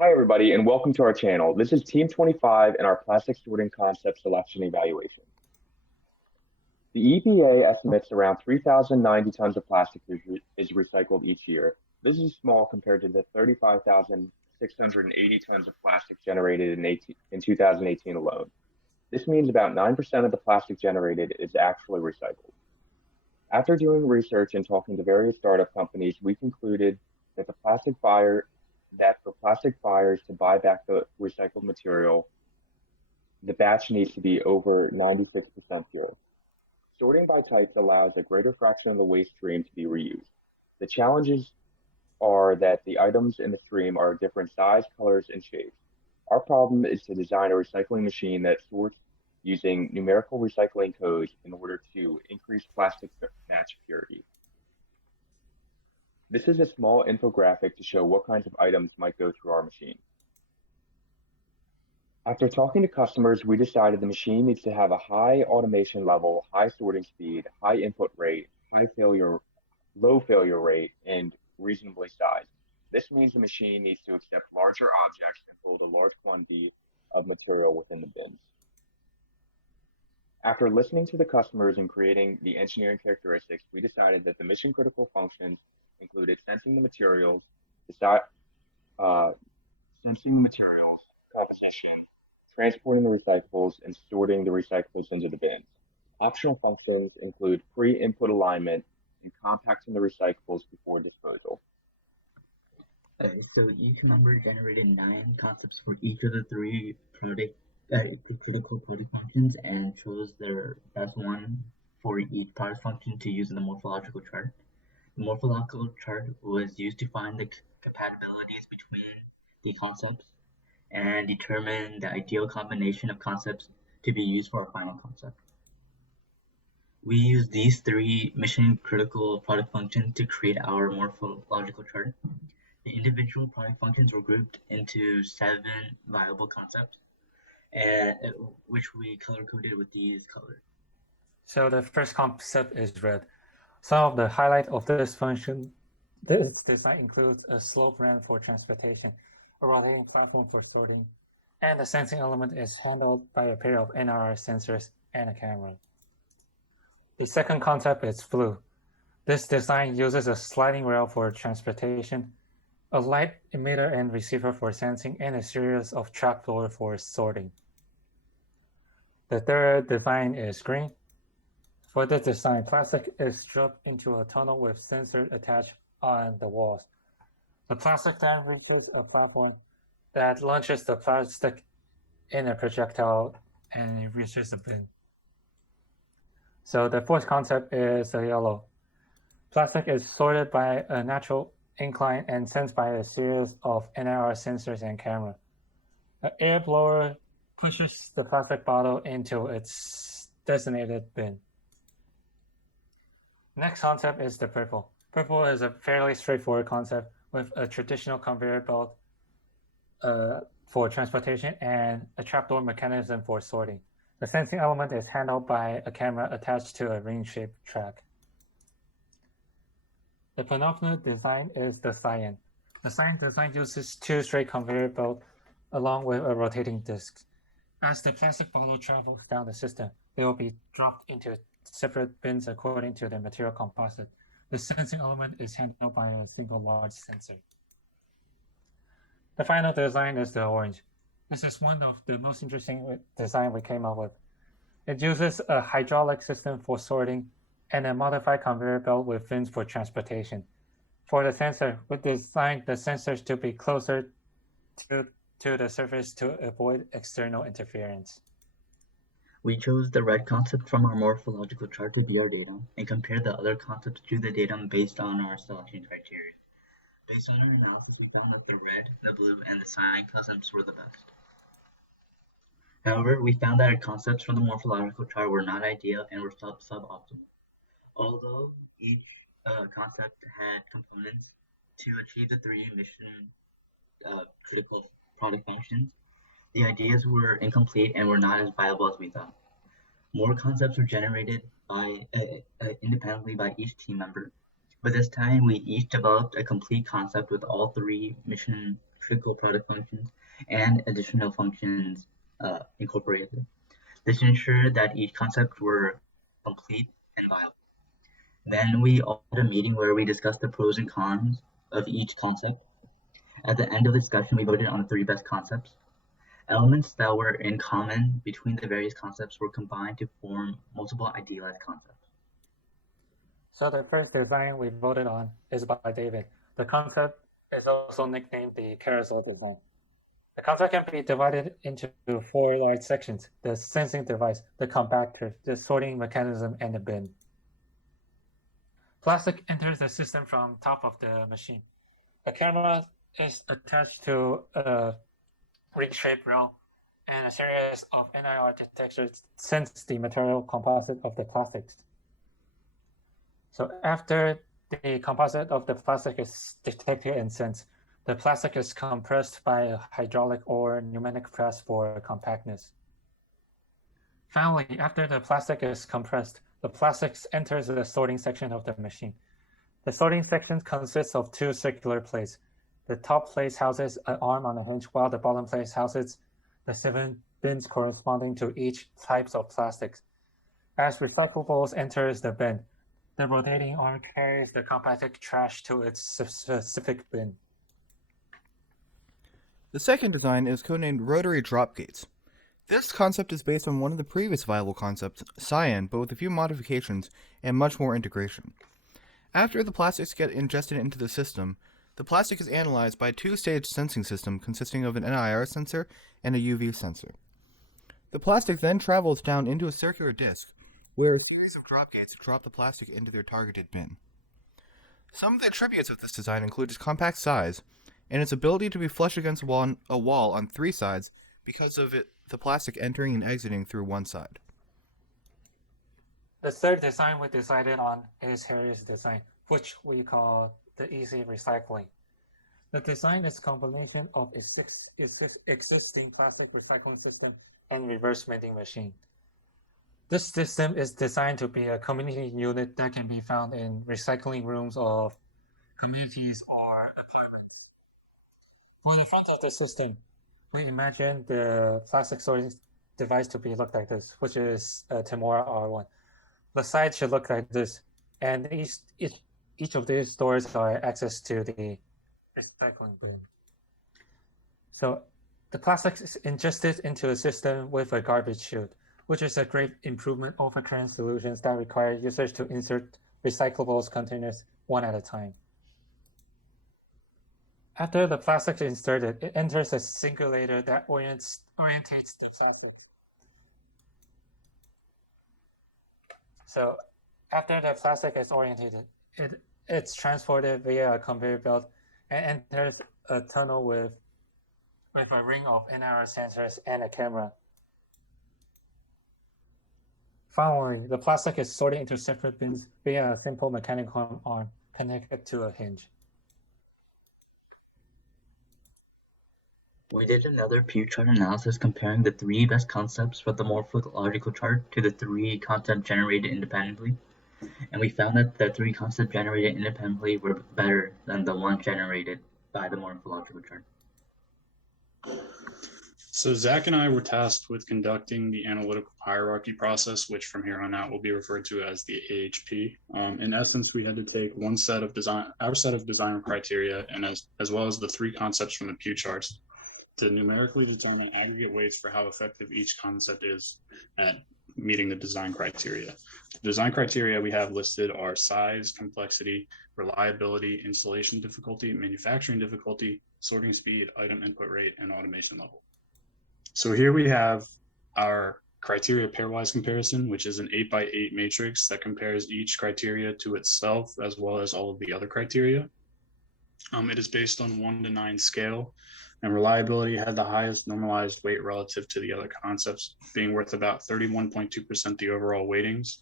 Hi, everybody, and welcome to our channel. This is Team 25 and our plastic sorting concept selection evaluation. The EPA estimates around 3,090 tons of plastic is recycled each year. This is small compared to the 35,680 tons of plastic generated in 2018 alone. This means about 9% of the plastic generated is actually recycled. After doing research and talking to various startup companies, we concluded that for plastic buyers to buy back the recycled material, the batch needs to be over 96% pure. Sorting by types allows a greater fraction of the waste stream to be reused. The challenges are that the items in the stream are different size, colors, and shapes. Our problem is to design a recycling machine that sorts using numerical recycling codes in order to increase plastic batch purity. This is a small infographic to show what kinds of items might go through our machine. After talking to customers, we decided the machine needs to have a high automation level, high sorting speed, high input rate, low failure rate, and reasonably sized. This means the machine needs to accept larger objects and hold a large quantity of material within the bins. After listening to the customers and creating the engineering characteristics, we decided that the mission critical functions included sensing the materials, uh, composition, transporting the recyclables, and sorting the recyclables into the bins. Optional functions include pre-input alignment and compacting the recyclables before disposal. So each member generated 9 concepts for each of the three critical product functions and chose their best one for each product function to use in the morphological chart. The morphological chart was used to find the compatibilities between the concepts and determine the ideal combination of concepts to be used for our final concept. We used these three mission-critical product functions to create our morphological chart. The individual product functions were grouped into 7 viable concepts, which we color-coded with these colors. So the first concept is red. Some of the highlight of this design includes a slope ramp for transportation, a rotating platform for sorting, and the sensing element is handled by a pair of NRR sensors and a camera. The second concept is blue. This design uses a sliding rail for transportation, a light emitter and receiver for sensing, and a series of trapdoors for sorting. The third design is green. For this design, plastic is dropped into a tunnel with sensors attached on the walls. The plastic then reaches a platform that launches the plastic in a projectile and it reaches the bin. So the fourth concept is the yellow. Plastic is sorted by a natural incline and sensed by a series of NIR sensors and camera. An air blower pushes the plastic bottle into its designated bin. Next concept is the purple. Purple is a fairly straightforward concept with a traditional conveyor belt for transportation and a trapdoor mechanism for sorting. The sensing element is handled by a camera attached to a ring-shaped track. The penultimate design is the cyan. The cyan design uses 2 straight conveyor belts along with a rotating disc. As the plastic bottle travels down the system, they will be dropped into separate bins according to the material composite. The sensing element is handled by a single large sensor. The final design is the orange. This is one of the most interesting design we came up with. It uses a hydraulic system for sorting and a modified conveyor belt with fins for transportation. For the sensor, we designed the sensors to be closer to the surface to avoid external interference. We chose the red concept from our morphological chart to be our datum and compared the other concepts to the datum based on our selection criteria. Based on our analysis, we found that the red, the blue, and the cyan concepts were the best. However, we found that our concepts from the morphological chart were not ideal and were suboptimal. Although each concept had components to achieve the 3 mission critical product functions, the ideas were incomplete and were not as viable as we thought. More concepts were generated independently by each team member, By this time, we each developed a complete concept with all three mission-critical product functions and additional functions incorporated. This ensured that each concept were complete and viable. Then we all had a meeting where we discussed the pros and cons of each concept. At the end of the discussion, we voted on the three best concepts. Elements that were in common between the various concepts were combined to form multiple idealized concepts. So the first design we voted on is by David. The concept is also nicknamed the carousel design. The concept can be divided into four large sections: the sensing device, the compactor, the sorting mechanism, and the bin. Plastic enters the system from top of the machine. A camera is attached to a ring-shaped rail, and a series of NIR detectors sense the material composite of the plastics. So after the composite of the plastic is detected and sensed, the plastic is compressed by a hydraulic or pneumatic press for compactness. Finally, after the plastic is compressed, the plastics enters the sorting section of the machine. The sorting section consists of two circular plates. The top plate houses an arm on a hinge, while the bottom plate houses the 7 bins corresponding to each types of plastics. As recyclables enters the bin, the rotating arm carries the compacted trash to its specific bin. The second design is codenamed rotary drop gates. This concept is based on one of the previous viable concepts, cyan, but with a few modifications and much more integration. After the plastics get ingested into the system, the plastic is analyzed by a two-stage sensing system consisting of an NIR sensor and a UV sensor. The plastic then travels down into a circular disc, where a series of drop gates drop the plastic into their targeted bin. Some of the attributes of this design include its compact size and its ability to be flush against a wall on 3 sides because of the plastic entering and exiting through one side. The third design we decided on is Harry's design, which we call the easy recycling. The design is a combination of existing plastic recycling system and reverse vending machine. This system is designed to be a community unit that can be found in recycling rooms of communities or apartments. For the front of the system, we imagine the plastic sorting device to be look like this, which is a Temora R1. The side should look like this, and each of these doors are access to the recycling bin. So the plastic is ingested into the system with a garbage chute, which is a great improvement over current solutions that require users to insert recyclables containers one at a time. After the plastic is inserted, it enters a singulator that orientates the plastic. So after the plastic is orientated, it's transported via a conveyor belt and enters a tunnel with a ring of NIR sensors and a camera. Finally, the plastic is sorted into separate bins via a simple mechanical arm connected to a hinge. We did another pew chart analysis comparing the 3 best concepts for the morphological chart to the 3 concepts generated independently, and we found that the 3 concepts generated independently were better than the 1 generated by the morphological chart. So Zach and I were tasked with conducting the analytical hierarchy process, which from here on out will be referred to as the AHP. In essence, we had to take our set of design criteria, and as well as the 3 concepts from the pew charts, to numerically determine aggregate weights for how effective each concept is at meeting the design criteria. The design criteria we have listed are size, complexity, reliability, installation difficulty, manufacturing difficulty, sorting speed, item input rate, and automation level. So here we have our criteria pairwise comparison, which is an 8x8 matrix that compares each criteria to itself as well as all of the other criteria. It is based on 1 to 9 scale, and reliability had the highest normalized weight relative to the other concepts, being worth about 31.2% the overall weightings.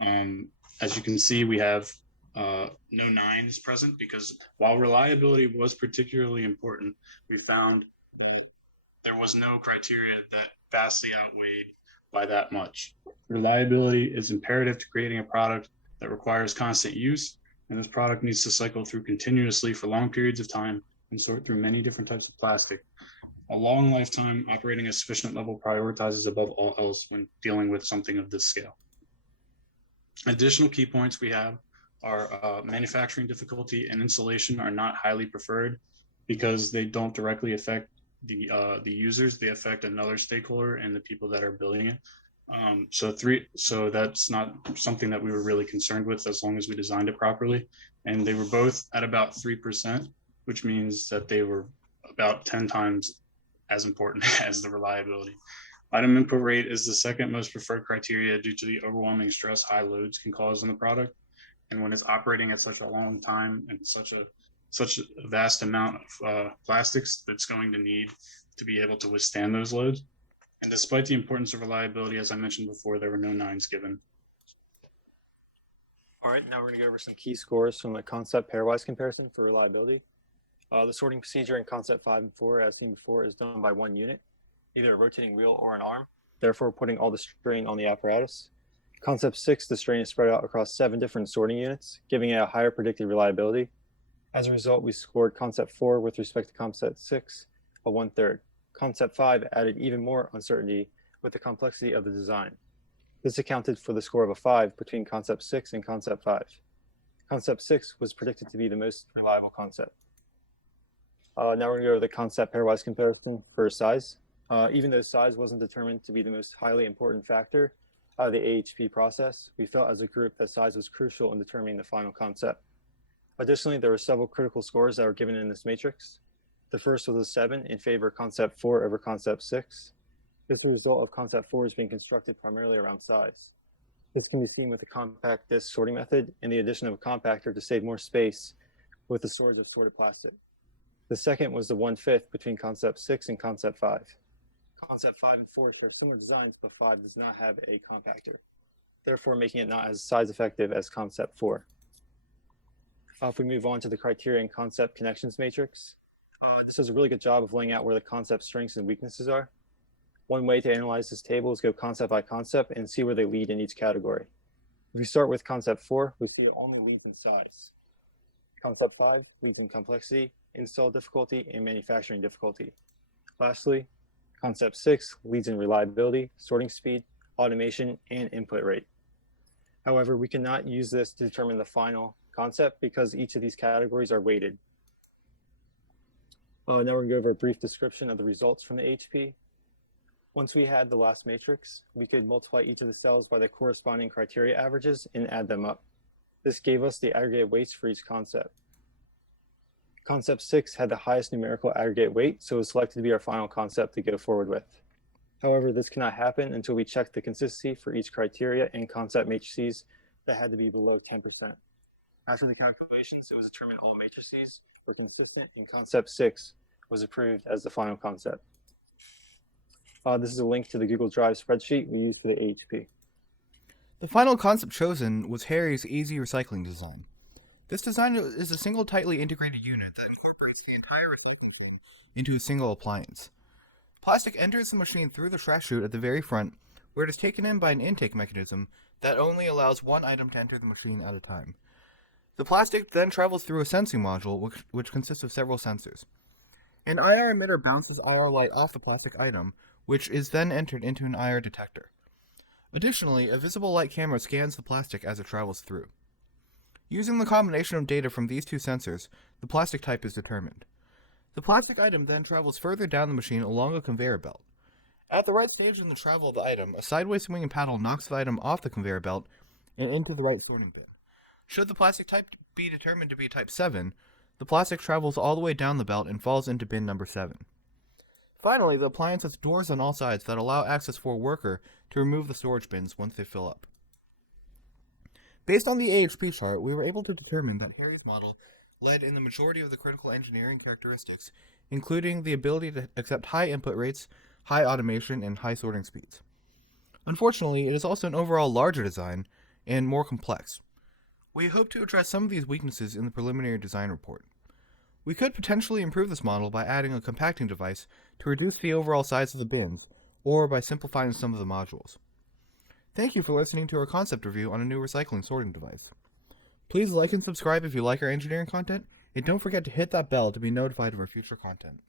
As you can see, we have no 9s present because while reliability was particularly important, we found that there was no criteria that vastly outweighed by that much. Reliability is imperative to creating a product that requires constant use, and this product needs to cycle through continuously for long periods of time and sort through many different types of plastic. A long lifetime operating at sufficient level prioritizes above all else when dealing with something of this scale. Additional key points we have are manufacturing difficulty and installation are not highly preferred because they don't directly affect the users. They affect another stakeholder and the people that are building it. So that's not something that we were really concerned with as long as we designed it properly. And they were both at about 3%, which means that they were about 10 times as important as the reliability. Item input rate is the second most preferred criteria due to the overwhelming stress high loads can cause on the product. And when it's operating at such a long time and such a vast amount of plastics that's going to need to be able to withstand those loads. And despite the importance of reliability, as I mentioned before, there were no 9s given. All right, now we're going to go over some key scores from the concept pairwise comparison for reliability. The sorting procedure in concept 5 and 4, as seen before, is done by one unit, either a rotating wheel or an arm, therefore putting all the strain on the apparatus. Concept 6, the strain is spread out across 7 different sorting units, giving it a higher predicted reliability. As a result, we scored concept 4 with respect to concept 6, a 1/3. Concept 5 added even more uncertainty with the complexity of the design. This accounted for the score of a 5 between concept 6 and concept 5. Concept 6 was predicted to be the most reliable concept. Now we're going to go to the concept pairwise comparison for size. Even though size wasn't determined to be the most highly important factor out of the AHP process, we felt as a group that size was crucial in determining the final concept. Additionally, there were several critical scores that were given in this matrix. The first was a 7 in favor of concept 4 over concept 6. This is a result of concept 4 is being constructed primarily around size. This can be seen with the compact disc sorting method and the addition of a compactor to save more space with the storage of sorted plastic. The second was the 1/5 between concept 6 and concept 5. Concept 5 and 4 share similar designs, but 5 does not have a compactor, therefore making it not as size effective as concept 4. If we move on to the criteria and concept connections matrix, this does a really good job of laying out where the concept strengths and weaknesses are. One way to analyze this table is go concept by concept and see where they lead in each category. If we start with concept 4, we see it only leads in size. Concept 5 leads in complexity, install difficulty, and manufacturing difficulty. Lastly, concept 6 leads in reliability, sorting speed, automation, and input rate. However, we cannot use this to determine the final concept because each of these categories are weighted. Now we're going to go over a brief description of the results from the HP. Once we had the last matrix, we could multiply each of the cells by the corresponding criteria averages and add them up. This gave us the aggregate weights for each concept. Concept 6 had the highest numerical aggregate weight, so it was selected to be our final concept to go forward with. However, this cannot happen until we check the consistency for each criteria and concept matrices that had to be below 10%. After the calculations, it was determined all matrices were consistent and concept 6 was approved as the final concept. This is a link to the Google Drive spreadsheet we used for the AHP. The final concept chosen was Harry's easy recycling design. This design is a single tightly integrated unit that incorporates the entire recycling thing into a single appliance. Plastic enters the machine through the trash chute at the very front, where it is taken in by an intake mechanism that only allows one item to enter the machine at a time. The plastic then travels through a sensing module, which consists of several sensors. An IR emitter bounces IR light off the plastic item, which is then entered into an IR detector. Additionally, a visible light camera scans the plastic as it travels through. Using the combination of data from these two sensors, the plastic type is determined. The plastic item then travels further down the machine along a conveyor belt. At the right stage in the travel of the item, a sideways swinging paddle knocks the item off the conveyor belt and into the right sorting bin. Should the plastic type be determined to be type 7, the plastic travels all the way down the belt and falls into bin number 7. Finally, the appliance has doors on all sides that allow access for a worker to remove the storage bins once they fill up. Based on the AHP chart, we were able to determine that Harry's model led in the majority of the critical engineering characteristics, including the ability to accept high input rates, high automation, and high sorting speeds. Unfortunately, it is also an overall larger design and more complex. We hope to address some of these weaknesses in the preliminary design report. We could potentially improve this model by adding a compacting device to reduce the overall size of the bins, or by simplifying some of the modules. Thank you for listening to our concept review on a new recycling sorting device. Please like and subscribe if you like our engineering content, and don't forget to hit that bell to be notified of our future content.